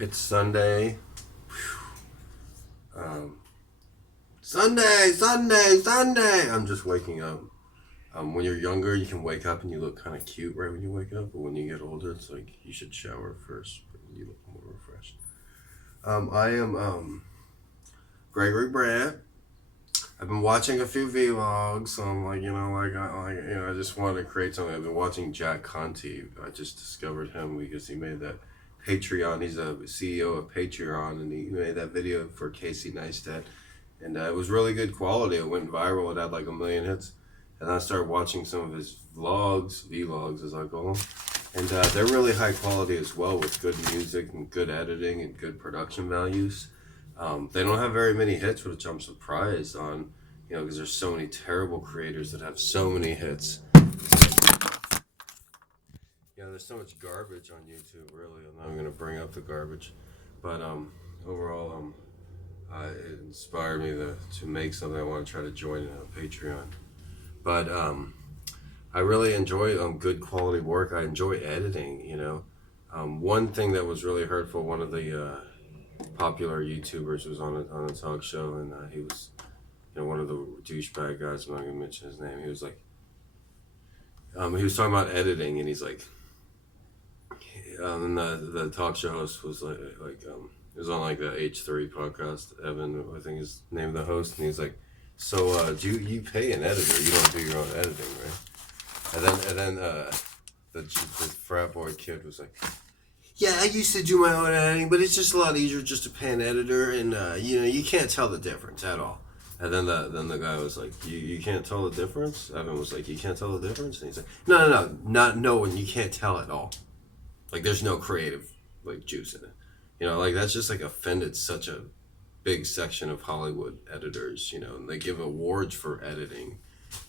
It's Sunday. Um, Sunday, Sunday, Sunday. I'm just waking up. When you're younger, you can wake up and you look kind of cute right when you wake up. But when you get older, it's like you should shower first. But you look more refreshed. I am Gregory Brandt. I've been watching a few vlogs, so I'm like, I just wanted to create something. I've been watching Jack Conte. I just discovered him because he made that Patreon. He's a CEO of Patreon, and he made that video for Casey Neistat, and it was really good quality. It went viral. It had like 1 million hits, and I started watching some of his vlogs as I call them, and they're really high quality as well with good music and good editing and good production values. They don't have very many hits, which I'm surprised on, because there's so many terrible creators that have so many hits. Yeah, there's so much garbage on YouTube. Really, I'm not gonna bring up the garbage, but overall, it inspired me to make something. I want to try to join a Patreon, but I really enjoy good quality work. I enjoy editing. One thing that was really hurtful. One of the popular YouTubers was on a talk show, and he was, one of the douchebag guys. I'm not gonna mention his name. He was like, he was talking about editing, and he's like, and the talk show host was it was on like the H3 podcast. Evan, I think is named the host, and he's like, so do you pay an editor? You don't do your own editing, right? And then the frat boy kid was like, yeah, I used to do my own editing, but it's just a lot easier just to pay an editor, and you can't tell the difference at all. And then the guy was like, you can't tell the difference? Evan was like, you can't tell the difference? And he's like, no, not knowing, you can't tell at all. Like, there's no creative, like, juice in it. Like, that's just, like, offended such a big section of Hollywood editors, and they give awards for editing.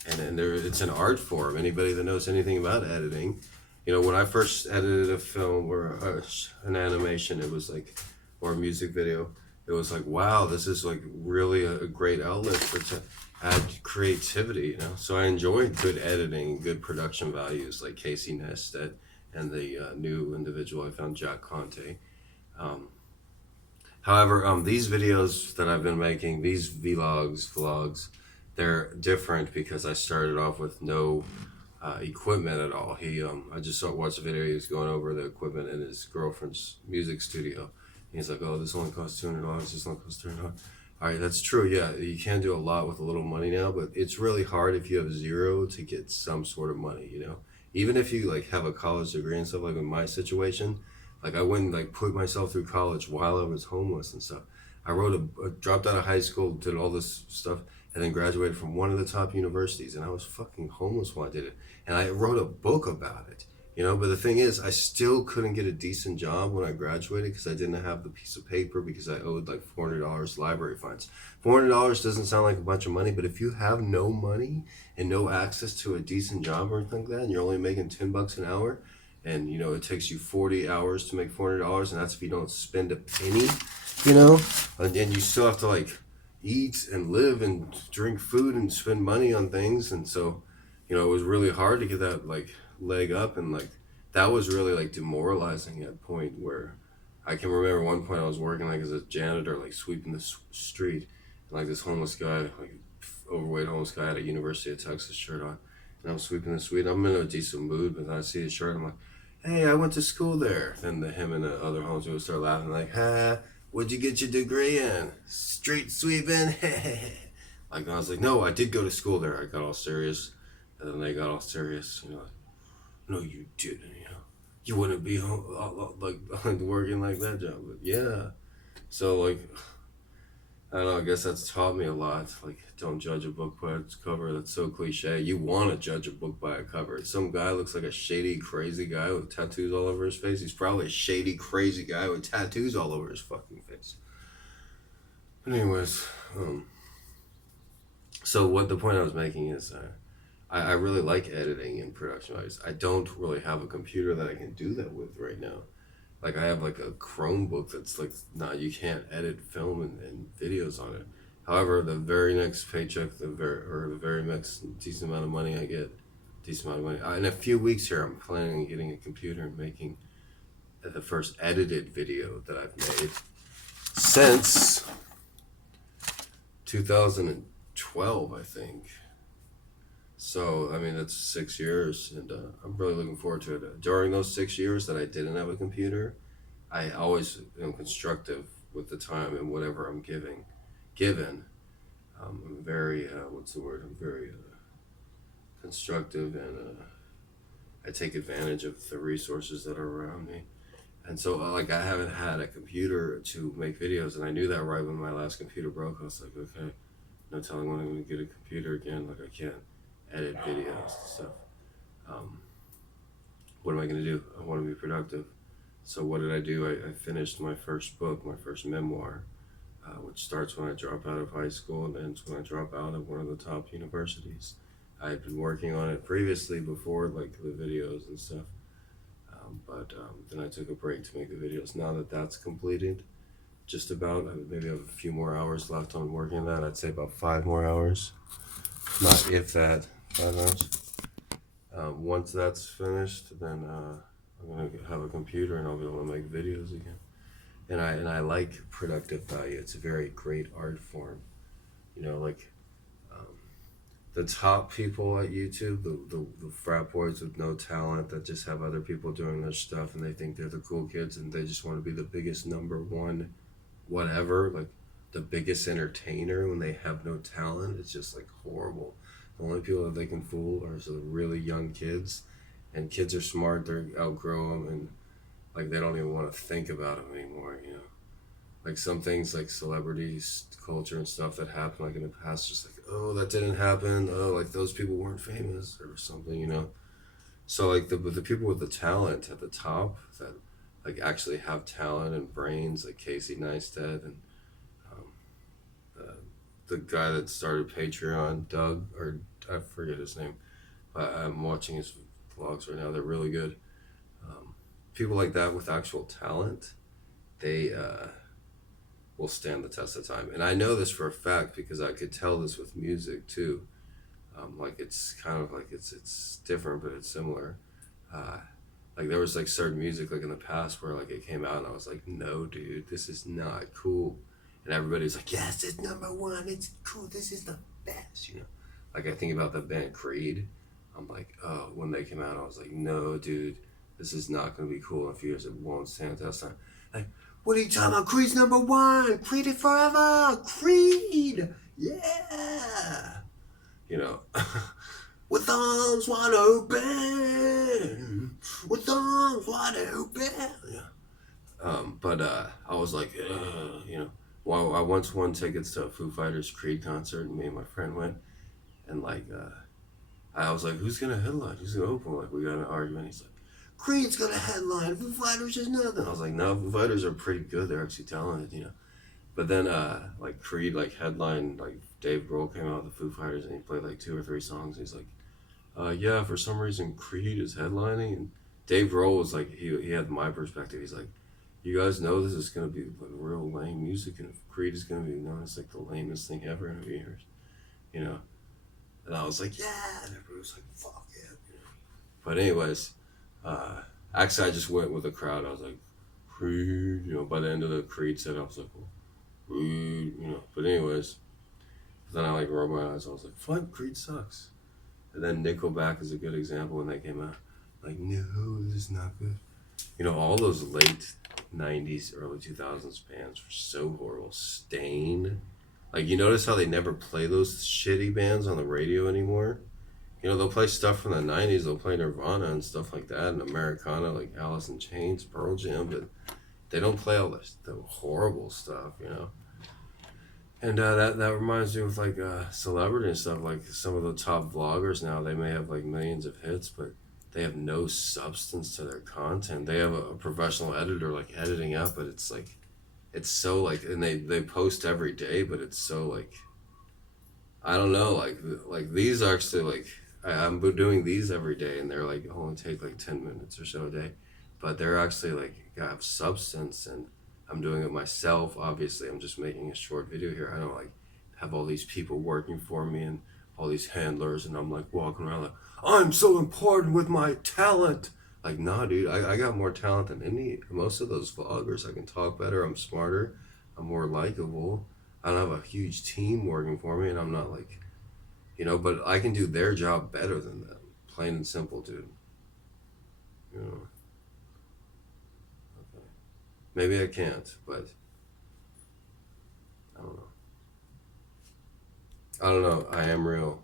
And it's an art form. Anybody that knows anything about editing, when I first edited a film or an animation, it was like, or a music video, it was like, wow, this is like really a great outlet to add creativity. So I enjoyed good editing, good production values like Casey Neistat and the new individual I found, Jack Conte. Um, However, these videos that I've been making, these vlogs, they're different because I started off with no equipment at all. I just watched a video. He was going over the equipment in his girlfriend's music studio. He's like, "Oh, this only costs $200. This only costs $300." All right, that's true. Yeah, you can do a lot with a little money now, but it's really hard if you have zero to get some sort of money. Even if you like have a college degree and stuff. Like in my situation, like I went and like put myself through college while I was homeless and stuff. I dropped out of high school, did all this stuff, and then graduated from one of the top universities. And I was fucking homeless while I did it. And I wrote a book about it. But the thing is, I still couldn't get a decent job when I graduated because I didn't have the piece of paper because I owed like $400 library fines. $400 doesn't sound like a bunch of money, but if you have no money and no access to a decent job or anything like that, and you're only making $10 an hour, and it takes you 40 hours to make $400, and that's if you don't spend a penny, and you still have to like eat and live and drink food and spend money on things. And so it was really hard to get that like leg up, and like that was really like demoralizing at a point where I can remember one point I was working like as a janitor, like sweeping the street, and like this homeless guy, like overweight homeless guy, had a University of Texas shirt on, and I'm sweeping the street. I'm in a decent mood, but I see his shirt, I'm like, hey, I went to school there. And him and the other homeless people start laughing like, ha, what'd you get your degree in? Street sweeping? Like, I was like, no, I did go to school there. I got all serious, and then they got all serious, like, no, you didn't, you wouldn't be like working like that job. But yeah, so like, I don't know, I guess that's taught me a lot. Like, don't judge a book by its cover. That's so cliche. You want to judge a book by a cover. Some guy looks like a shady, crazy guy with tattoos all over his face. He's probably a shady, crazy guy with tattoos all over his fucking face. But anyways, so what the point I was making is, I really like editing and production values. I don't really have a computer that I can do that with right now. Like, I have like a Chromebook that's like, nah, you can't edit film and videos on it. However, the very next paycheck, the very next decent amount of money I get, decent amount of money, in a few weeks here, I'm planning on getting a computer and making the first edited video that I've made since 2012, I think. So, I mean, that's 6 years, and I'm really looking forward to it. During those 6 years that I didn't have a computer, I always am constructive with the time and whatever I'm given. I'm very, what's the word? I'm very constructive, and I take advantage of the resources that are around me. And so, like, I haven't had a computer to make videos, and I knew that right when my last computer broke. I was like, okay, no telling when I'm going to get a computer again. Like, I can't edit videos and stuff. What am I going to do? I want to be productive. So what did I do? I finished my first book, my first memoir, which starts when I drop out of high school and ends when I drop out of one of the top universities. I had been working on it previously before, like the videos and stuff. But then I took a break to make the videos. Now that that's completed, just about, I maybe have a few more hours left on working on that. I'd say about 5 more hours. Not if that, 5 hours. Once that's finished, then I'm gonna have a computer and I'll be able to make videos again. And I like productive value. It's a very great art form. You know, like the top people at YouTube, the frat boys with no talent that just have other people doing their stuff and they think they're the cool kids and they just want to be the biggest number one, whatever, like the biggest entertainer when they have no talent. It's just like horrible. The only people that they can fool are the really young kids, and kids are smart. They outgrow them, and like they don't even want to think about them anymore. You know, like some things like celebrities, culture, and stuff that happened like in the past, just like, oh, that didn't happen. Oh, like those people weren't famous or something. You know, so like the people with the talent at the top that like actually have talent and brains, like Casey Neistat and the guy that started Patreon, Doug, or I forget his name. I'm watching his vlogs right now. They're really good. People like that with actual talent, they will stand the test of time. And I know this for a fact because I could tell this with music too. Like it's kind of like it's different, but it's similar. Like there was like certain music like in the past where like it came out and I was like, no, dude, this is not cool. And everybody's like, yes, it's #1. It's cool. This is the best, you know. Like I think about the band Creed. I'm like, oh, when they came out, I was like, no, dude, this is not gonna be cool in a few years. It won't stand the test of time. Like, what are you talking about? Creed's #1. Creed it forever. Creed, yeah. You know, with arms wide open, with arms wide open. Yeah. But I was like, you know. Well, I once won tickets to a Foo Fighters Creed concert, and me and my friend went, and like, I was like, who's gonna headline? Who's gonna open? Like, we got in an argument. He's like, Creed's gonna headline. Foo Fighters is nothing. I was like, no, Foo Fighters are pretty good. They're actually talented, you know. But then, like Creed, like headline, like Dave Grohl came out with the Foo Fighters, and he played like 2 or 3 songs. And he's like, yeah, for some reason Creed is headlining, and Dave Grohl was like, he had my perspective. He's like, you guys know this is gonna be like real lame music, and Creed is gonna be known as like the lamest thing ever in a few years, you know. And I was like, yeah, and everybody was like, fuck yeah, you know. But anyways, actually I just went with the crowd. I was like, Creed, you know. By the end of the Creed set, I was like, well, Creed, you know. But anyways, then I like rolled my eyes. I was like, fuck, Creed sucks. And then Nickelback is a good example when they came out. Like, no, this is not good. You know, all those late 90s, early 2000s bands were so horrible. Stain. Like, you notice how they never play those shitty bands on the radio anymore? You know, they'll play stuff from the 90s. They'll play Nirvana and stuff like that, and Americana, like Alice in Chains, Pearl Jam, but they don't play all the horrible stuff, you know? And that reminds me of, like, celebrity and stuff. Like, some of the top vloggers now, they may have, like, millions of hits, but they have no substance to their content. They have a professional editor, like, editing up, but it's, like, it's so, like, and they post every day, but it's so, like, I don't know, like these are actually, like, I'm doing these every day, and they're, like, only take, like, 10 minutes or so a day, but they're actually, like, have substance, and I'm doing it myself. Obviously, I'm just making a short video here. I don't, like, have all these people working for me and all these handlers, and I'm, like, walking around like, I'm so important with my talent. Like, nah, dude, I got more talent than most of those vloggers. I can talk better. I'm smarter. I'm more likable. I don't have a huge team working for me, and I'm not like, but I can do their job better than them. Plain and simple, dude. You know, maybe I can't, but I don't know. I don't know. I am real.